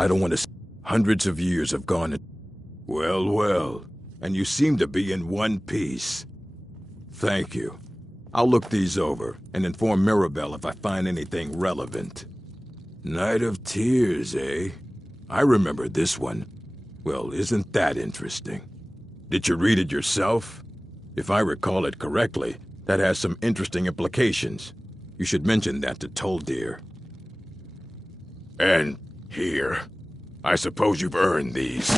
I don't want to... Hundreds of years have gone... Well, well. And you seem to be in one piece. Thank you. I'll look these over and inform Mirabelle if I find anything relevant. Night of Tears, eh? I remember this one. Well, isn't that interesting? Did you read it yourself? If I recall it correctly, that has some interesting implications. You should mention that to Toldir. And here. I suppose you've earned these.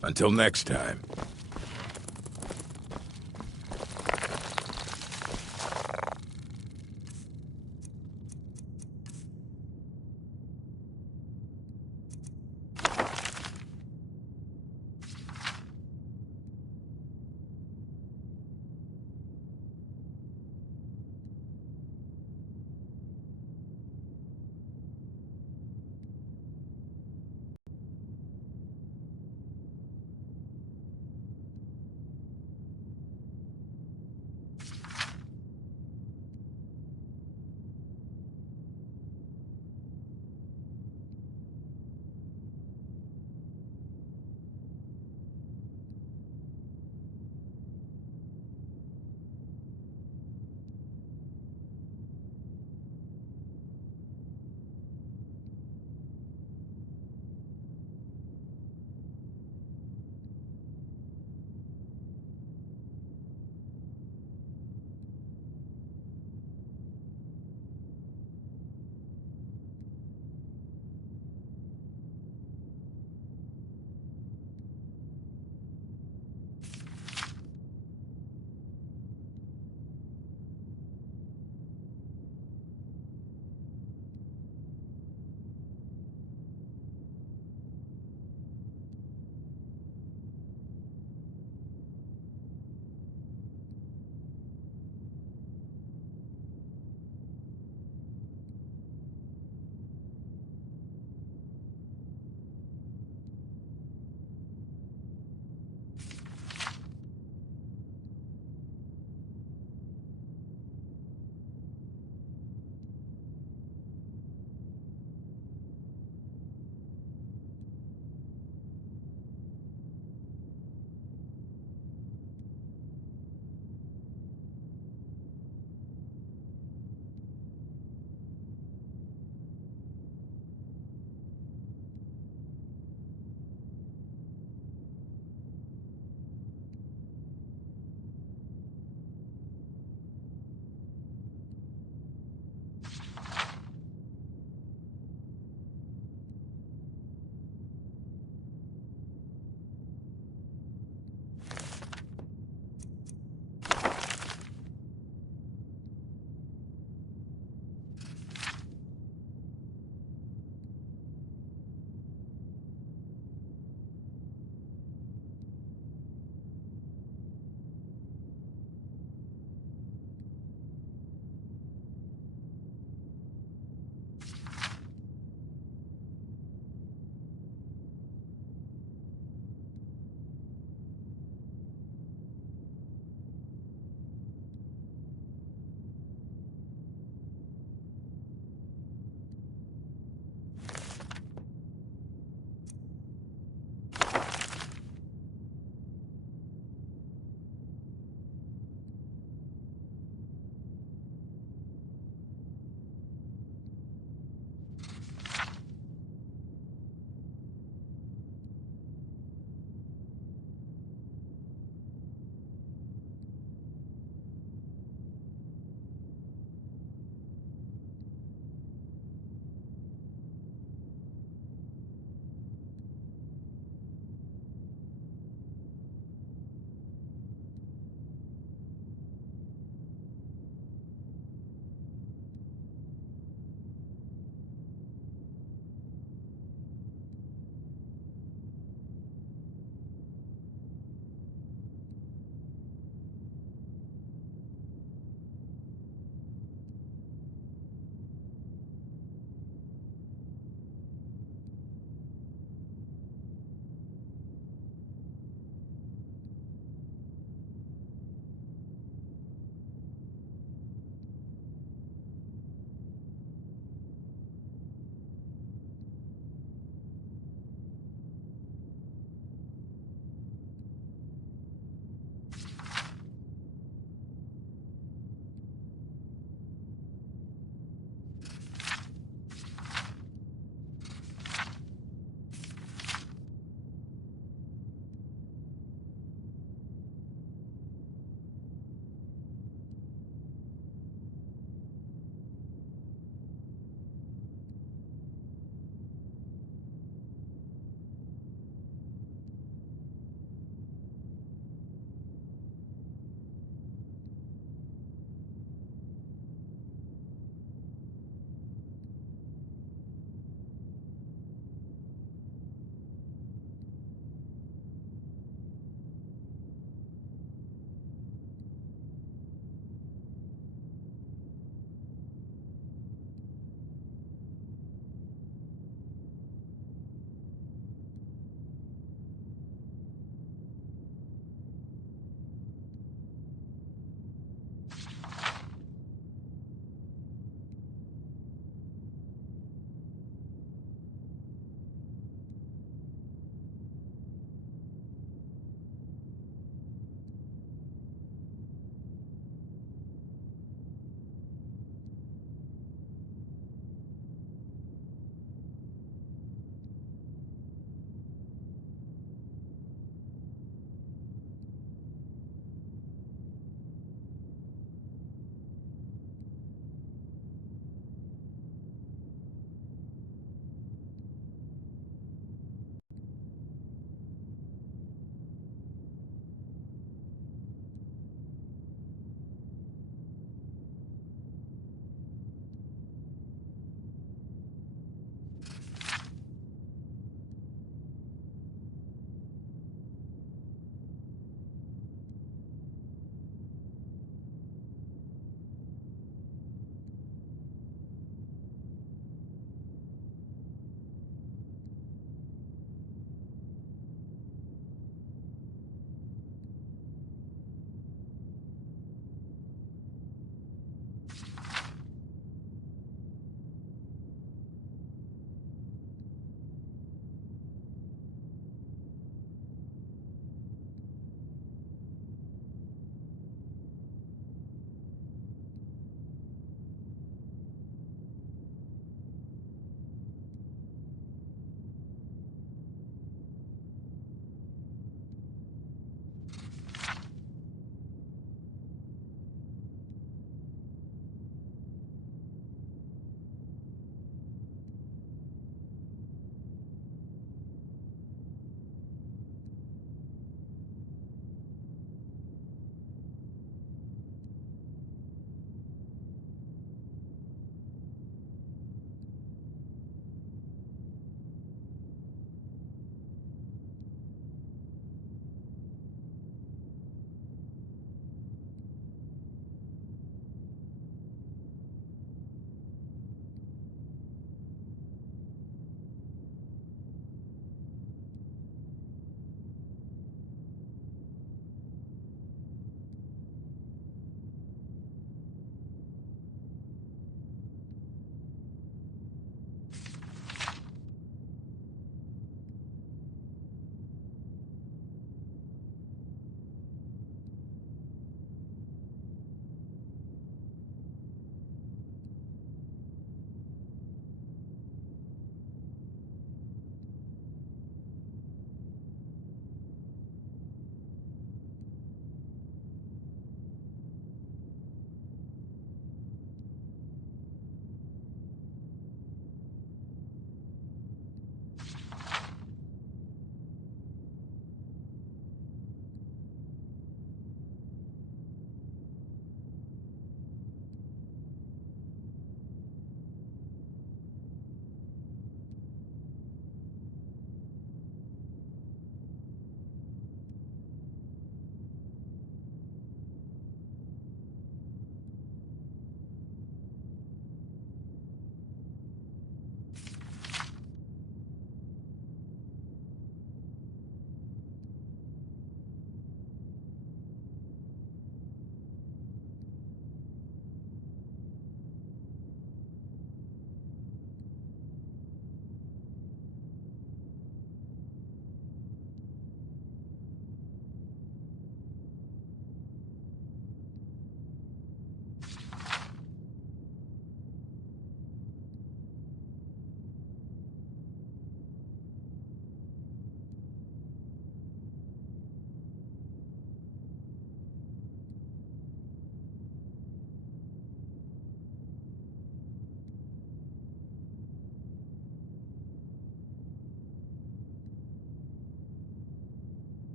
Until next time.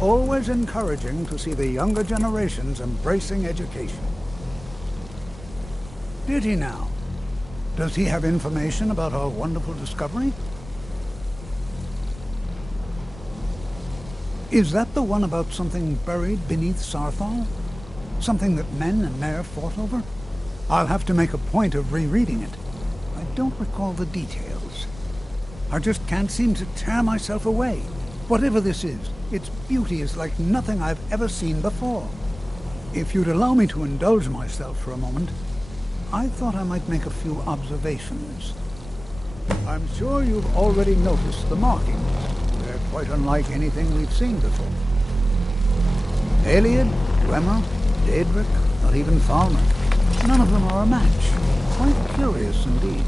always encouraging to see the younger generations embracing education. Did he now? Does he have information about our wonderful discovery? Is that the one about something buried beneath Sarthal? Something that men and Mare fought over? I'll have to make a point of rereading it. I don't recall the details. I just can't seem to tear myself away. Whatever this is, its beauty is like nothing I've ever seen before. If you'd allow me to indulge myself for a moment, I thought I might make a few observations. I'm sure you've already noticed the markings. They're quite unlike anything we've seen before. Eliad, Dwemer, Daedric, not even Falmer. None of them are a match. Quite curious indeed.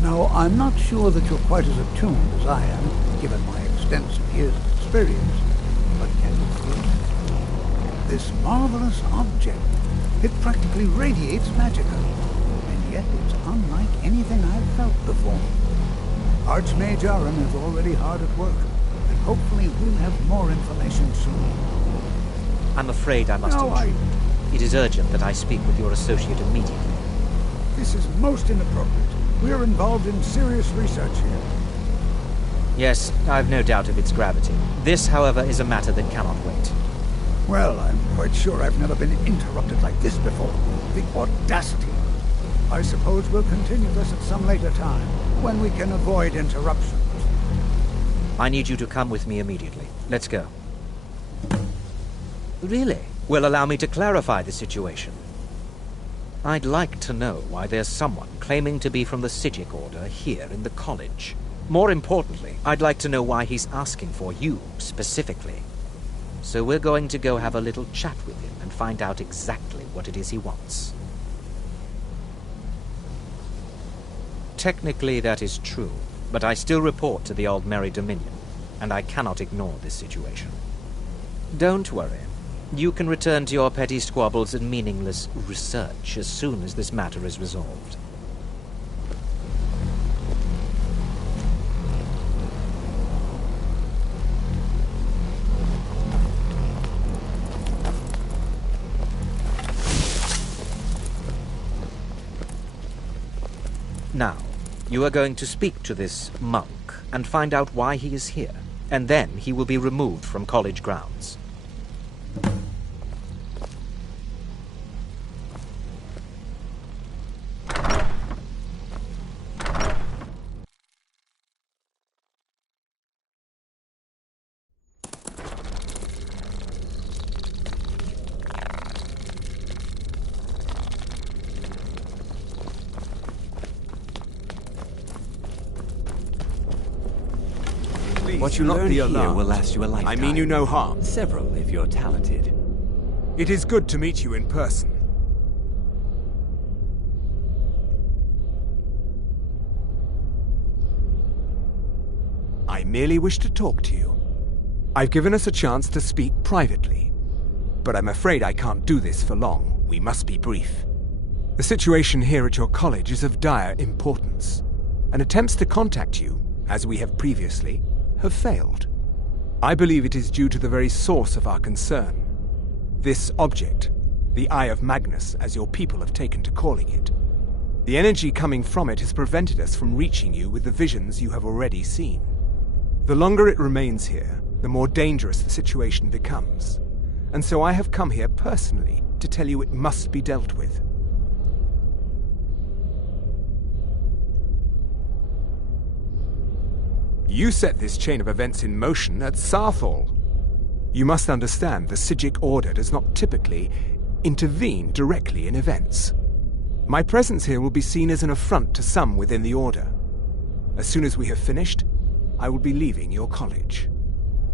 Now, I'm not sure that you're quite as attuned as I am, given my extensive years of experience, but can you feel it? This marvelous object, it practically radiates magicka, and yet it's unlike anything I've felt before. Archmage Aram is already hard at work, and hopefully we'll have more information soon. I'm afraid I must intrude. It is urgent that I speak with your associate immediately. This is most inappropriate. We're involved in serious research here. Yes, I've no doubt of its gravity. This, however, is a matter that cannot wait. Well, I'm quite sure I've never been interrupted like this before. The audacity. I suppose we'll continue this at some later time, when we can avoid interruptions. I need you to come with me immediately. Let's go. Really? Well, allow me to clarify the situation. I'd like to know why there's someone claiming to be from the Psijic Order here in the college. More importantly, I'd like to know why he's asking for you, specifically. So we're going to go have a little chat with him and find out exactly what it is he wants. Technically, that is true, but I still report to the Aldmeri Dominion, and I cannot ignore this situation. Don't worry. You can return to your petty squabbles and meaningless research as soon as this matter is resolved. Now, you are going to speak to this monk and find out why he is here, and then he will be removed from college grounds. What you learn here will last you a lifetime. I mean you no harm. Several, if you're talented. It is good to meet you in person. I merely wish to talk to you. I've given us a chance to speak privately, but I'm afraid I can't do this for long. We must be brief. The situation here at your college is of dire importance, and attempts to contact you, as we have previously, have failed. I believe it is due to the very source of our concern. This object, the Eye of Magnus, as your people have taken to calling it. The energy coming from it has prevented us from reaching you with the visions you have already seen. The longer it remains here, the more dangerous the situation becomes. And so I have come here personally to tell you it must be dealt with. You set this chain of events in motion at Sarthal. You must understand the Psijic Order does not typically intervene directly in events. My presence here will be seen as an affront to some within the Order. As soon as we have finished, I will be leaving your college.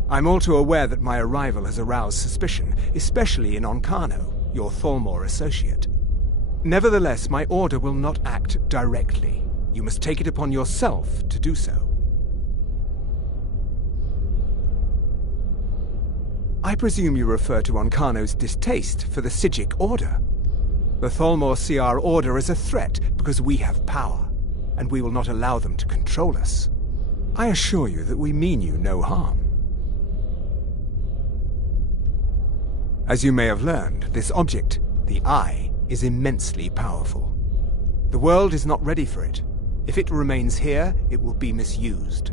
I'm all too aware that my arrival has aroused suspicion, especially in Onkano, your Thalmor associate. Nevertheless, my Order will not act directly. You must take it upon yourself to do so. I presume you refer to Onkano's distaste for the Psijic Order. The Thalmor see our Order as a threat because we have power, and we will not allow them to control us. I assure you that we mean you no harm. As you may have learned, this object, the Eye, is immensely powerful. The world is not ready for it. If it remains here, it will be misused.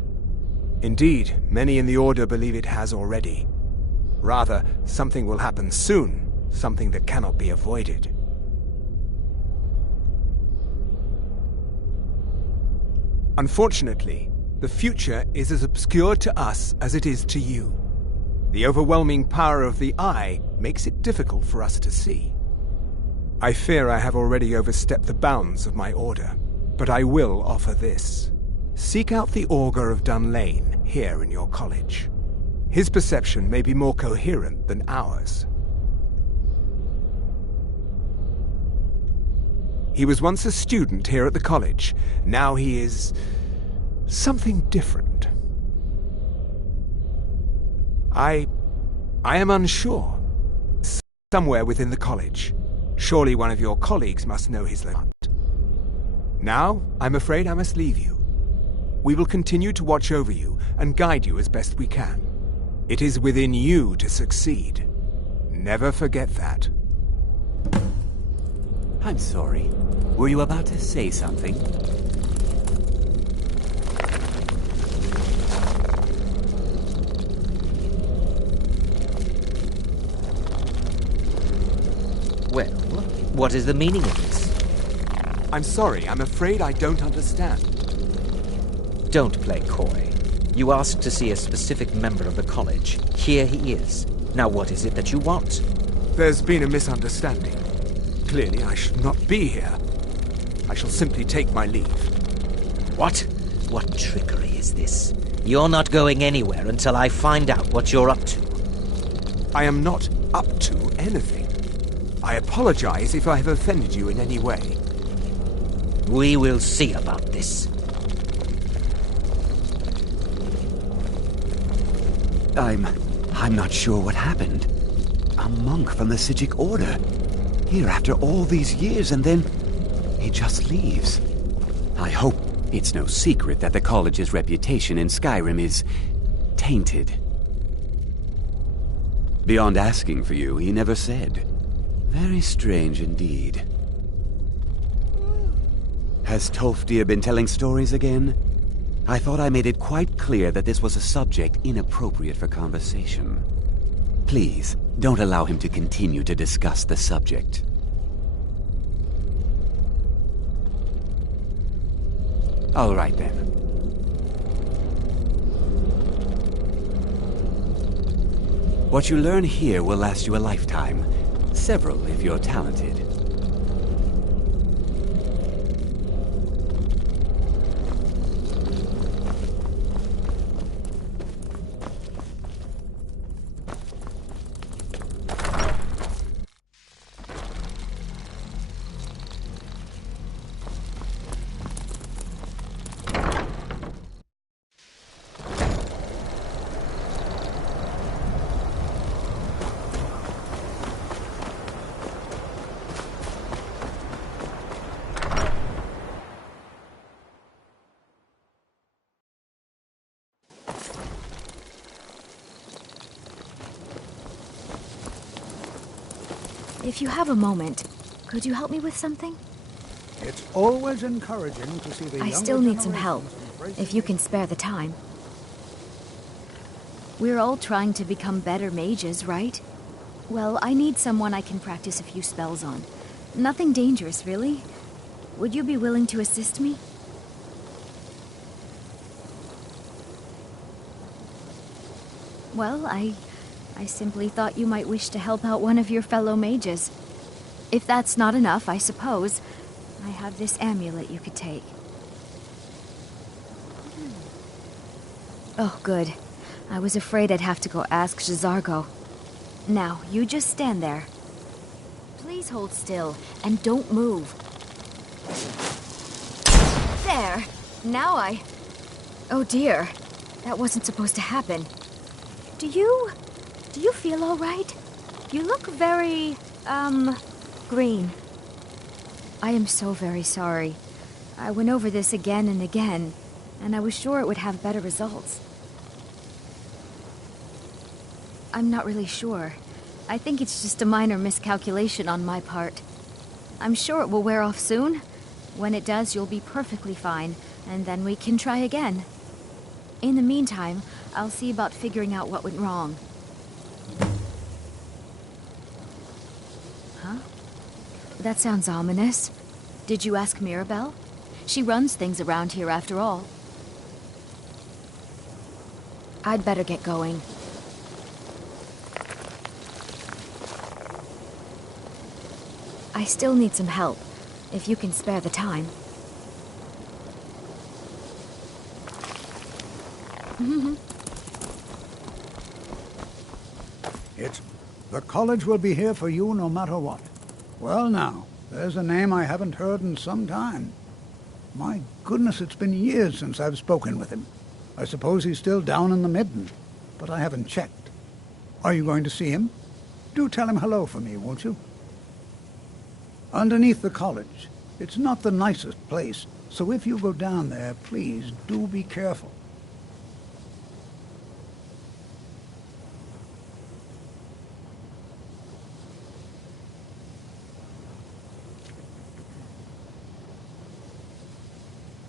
Indeed, many in the Order believe it has already. Rather, something will happen soon, something that cannot be avoided. Unfortunately, the future is as obscure to us as it is to you. The overwhelming power of the Eye makes it difficult for us to see. I fear I have already overstepped the bounds of my order, but I will offer this. Seek out the Augur of Dunlane here in your college. His perception may be more coherent than ours. He was once a student here at the college. Now he is something different. I am unsure. Somewhere within the college. Surely one of your colleagues must know his lot. Now, I'm afraid I must leave you. We will continue to watch over you and guide you as best we can. It is within you to succeed. Never forget that. I'm sorry. Were you about to say something? Well, what is the meaning of this? I'm sorry, I'm afraid I don't understand. Don't play coy. You asked to see a specific member of the college. Here he is. Now what is it that you want? There's been a misunderstanding. Clearly I should not be here. I shall simply take my leave. What? What trickery is this? You're not going anywhere until I find out what you're up to. I am not up to anything. I apologize if I have offended you in any way. We will see about this. I'm not sure what happened. A monk from the Psijic Order. Here after all these years, and then he just leaves. I hope it's no secret that the college's reputation in Skyrim is tainted. Beyond asking for you, he never said. Very strange indeed. Has Tolfdir been telling stories again? I thought I made it quite clear that this was a subject inappropriate for conversation. Please, don't allow him to continue to discuss the subject. All right then. What you learn here will last you a lifetime. Several if you're talented. If you have a moment, could you help me with something? It's always encouraging to see the I younger still need some help, generations embracing if you can spare the time. We're all trying to become better mages, right? Well, I need someone I can practice a few spells on. Nothing dangerous, really. Would you be willing to assist me? Well, I simply thought you might wish to help out one of your fellow mages. If that's not enough, I suppose, I have this amulet you could take. Oh, good. I was afraid I'd have to go ask J'zargo. Now, you just stand there. Please hold still, and don't move. There! Now Oh dear. That wasn't supposed to happen. Do you feel all right? You look very, green. I am so very sorry. I went over this again and again, and I was sure it would have better results. I'm not really sure. I think it's just a minor miscalculation on my part. I'm sure it will wear off soon. When it does, you'll be perfectly fine, and then we can try again. In the meantime, I'll see about figuring out what went wrong. Huh? That sounds ominous. Did you ask Mirabelle? She runs things around here after all. I'd better get going. I still need some help, if you can spare the time. The college will be here for you no matter what. Well now, there's a name I haven't heard in some time. My goodness, it's been years since I've spoken with him. I suppose he's still down in the Midden, but I haven't checked. Are you going to see him? Do tell him hello for me, won't you? Underneath the college. It's not the nicest place, so if you go down there, please do be careful.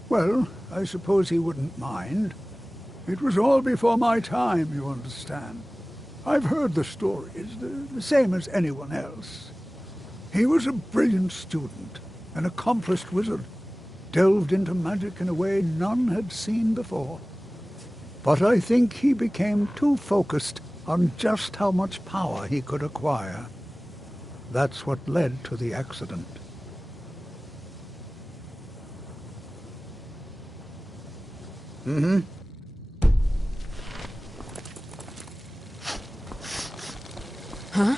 Well, I suppose he wouldn't mind. It was all before my time, you understand. I've heard the stories, the same as anyone else. He was a brilliant student, an accomplished wizard, delved into magic in a way none had seen before. But I think he became too focused on just how much power he could acquire. That's what led to the accident. Mm-hmm. Huh?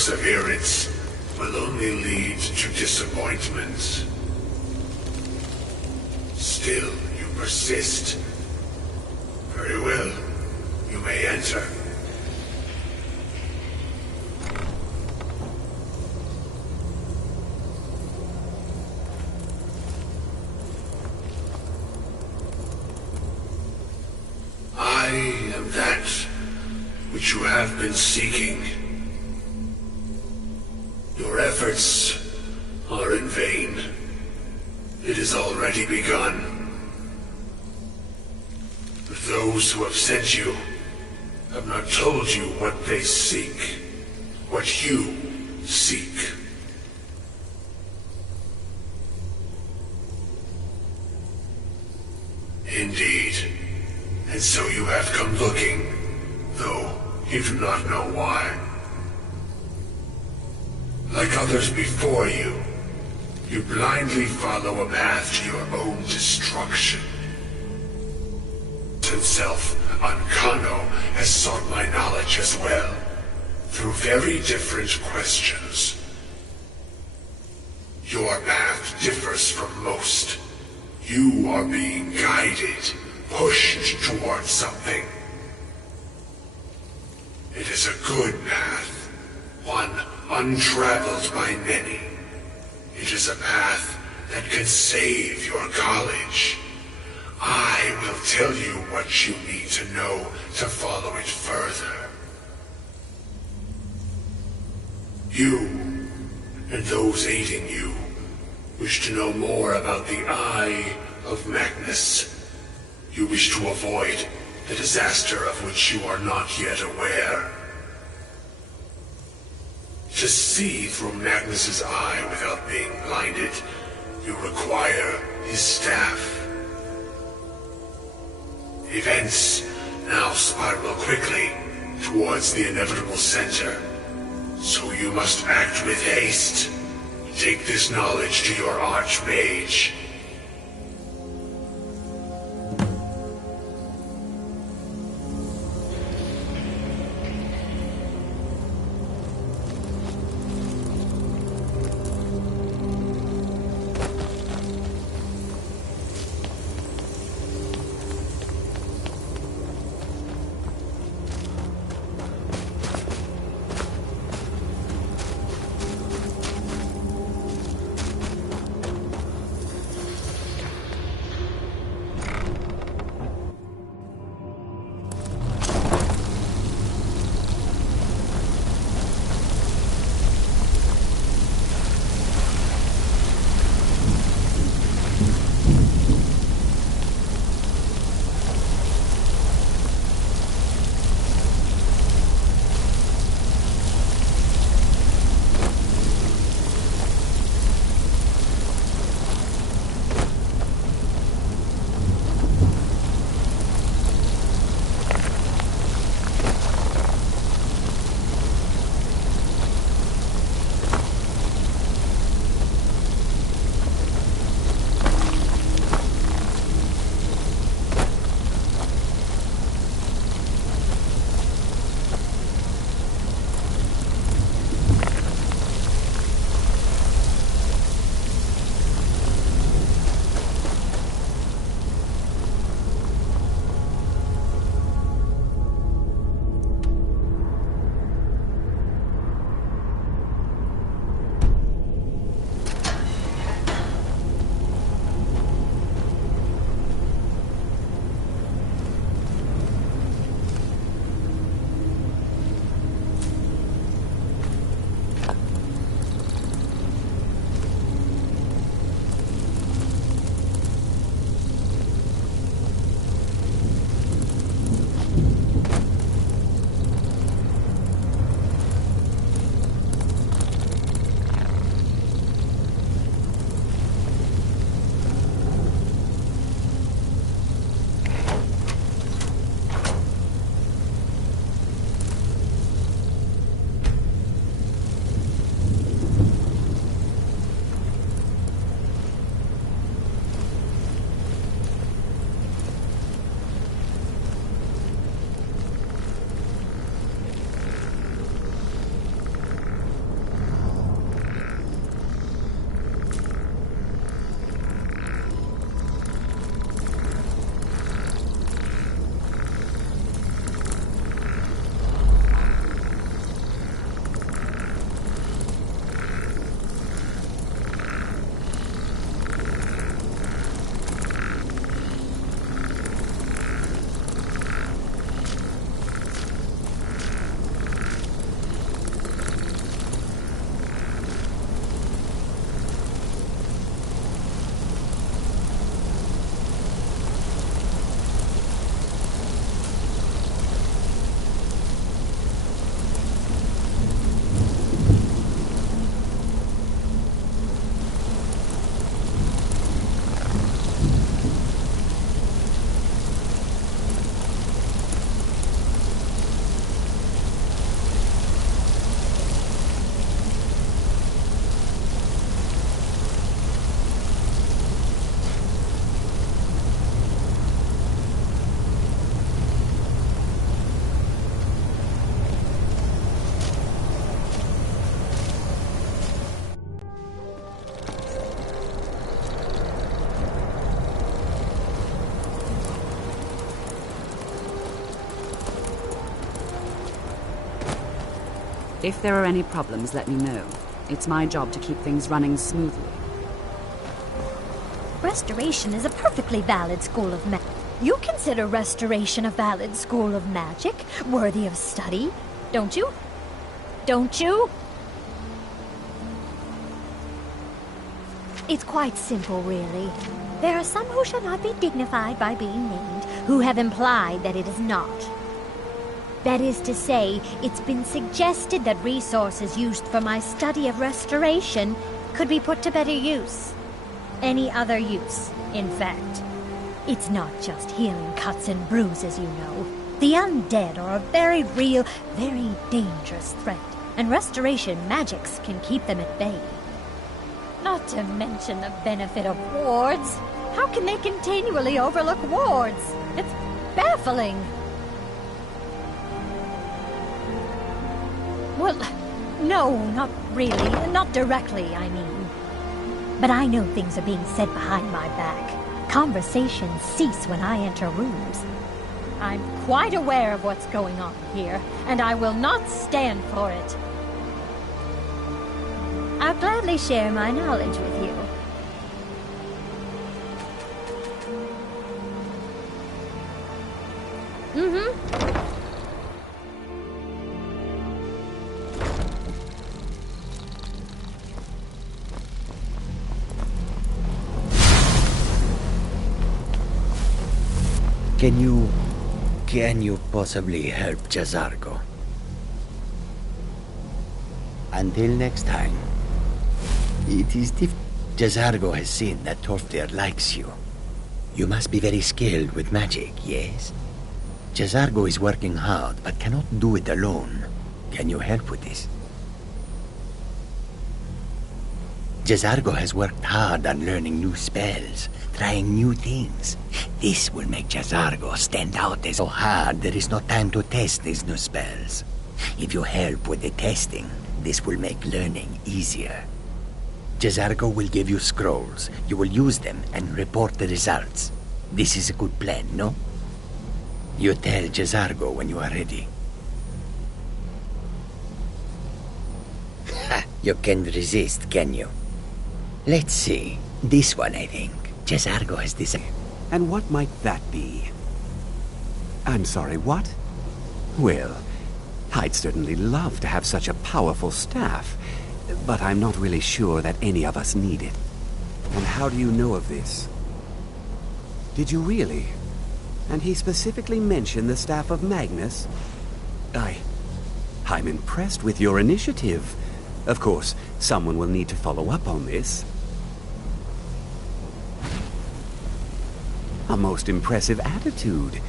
perseverance will only lead to disappointments. Still, you persist. Very well. You may enter. I am that which you have been seeking. Your efforts are in vain. It has already begun. But those who have sent you have not told you what they seek, what you seek. Indeed. And so you have come looking, though you do not know why. Like others before you, you blindly follow a path to your own destruction. Himself, Ankano, has sought my knowledge as well, through very different questions. Your path differs from most. You are being guided, pushed towards something. It is a good path, one untraveled by many. It is a path that can save your college. I will tell you what you need to know to follow it further. You, and those aiding you, wish to know more about the Eye of Magnus. You wish to avoid the disaster of which you are not yet aware. To see through Magnus's eye without being blinded, you require his staff. Events now spiral quickly towards the inevitable center, so you must act with haste. Take this knowledge to your archmage. If there are any problems, let me know. It's my job to keep things running smoothly. Restoration is a perfectly valid school of magic. You consider Restoration a valid school of magic, worthy of study, don't you? Don't you? It's quite simple, really. There are some who shall not be dignified by being named, who have implied that it is not. That is to say, it's been suggested that resources used for my study of restoration could be put to better use. Any other use, in fact. It's not just healing cuts and bruises, you know. The undead are a very real, very dangerous threat, and restoration magics can keep them at bay. Not to mention the benefit of wards. How can they continually overlook wards? It's baffling. Well, no, not really. Not directly, I mean. But I know things are being said behind my back. Conversations cease when I enter rooms. I'm quite aware of what's going on here, and I will not stand for it. I'll gladly share my knowledge with you. Can you possibly help Jazargo? Until next time. It is Jazargo has seen that Torfdir likes you. You must be very skilled with magic, yes? Jazargo is working hard, but cannot do it alone. Can you help with this? Jazargo has worked hard on learning new spells, trying new things. This will make Jazargo stand out as so hard there is no time to test these new spells. If you help with the testing, this will make learning easier. Jazargo will give you scrolls. You will use them and report the results. This is a good plan, no? You tell Jazargo when you are ready. Ha! You can resist, can you? Let's see. This one, I think. Jazargo has this. And what might that be? I'm sorry, what? Well, I'd certainly love to have such a powerful staff, but I'm not really sure that any of us need it. And how do you know of this? Did you really? And he specifically mentioned the staff of Magnus? I'm impressed with your initiative. Of course, someone will need to follow up on this. A most impressive attitude.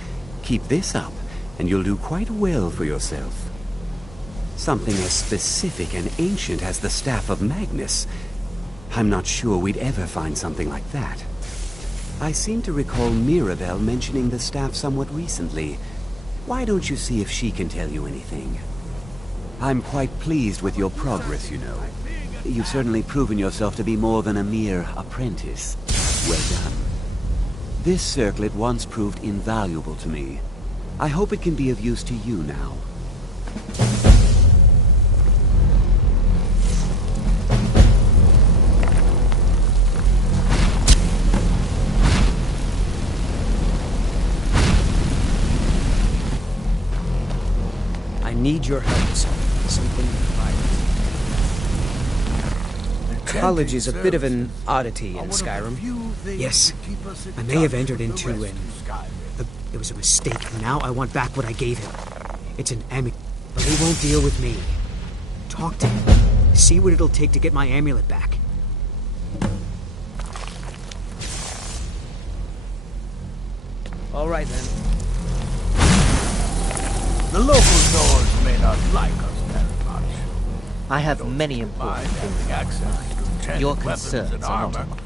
Keep this up, and you'll do quite well for yourself. Something as specific and ancient as the Staff of Magnus. I'm not sure we'd ever find something like that. I seem to recall Mirabelle mentioning the staff somewhat recently. Why don't you see if she can tell you anything? I'm quite pleased with your progress, you know. You've certainly proven yourself to be more than a mere apprentice. Well done. This circlet once proved invaluable to me. I hope it can be of use to you now. I need your help with something private. The college is a bit of an oddity in Skyrim. Yes, I may have entered into it was a mistake, and now I want back what I gave him. It's an amulet, but he won't deal with me. Talk to him. See what it'll take to get my amulet back. All right, then. The local doors may not like us very much. I have many important things in mind. Your concerns are not on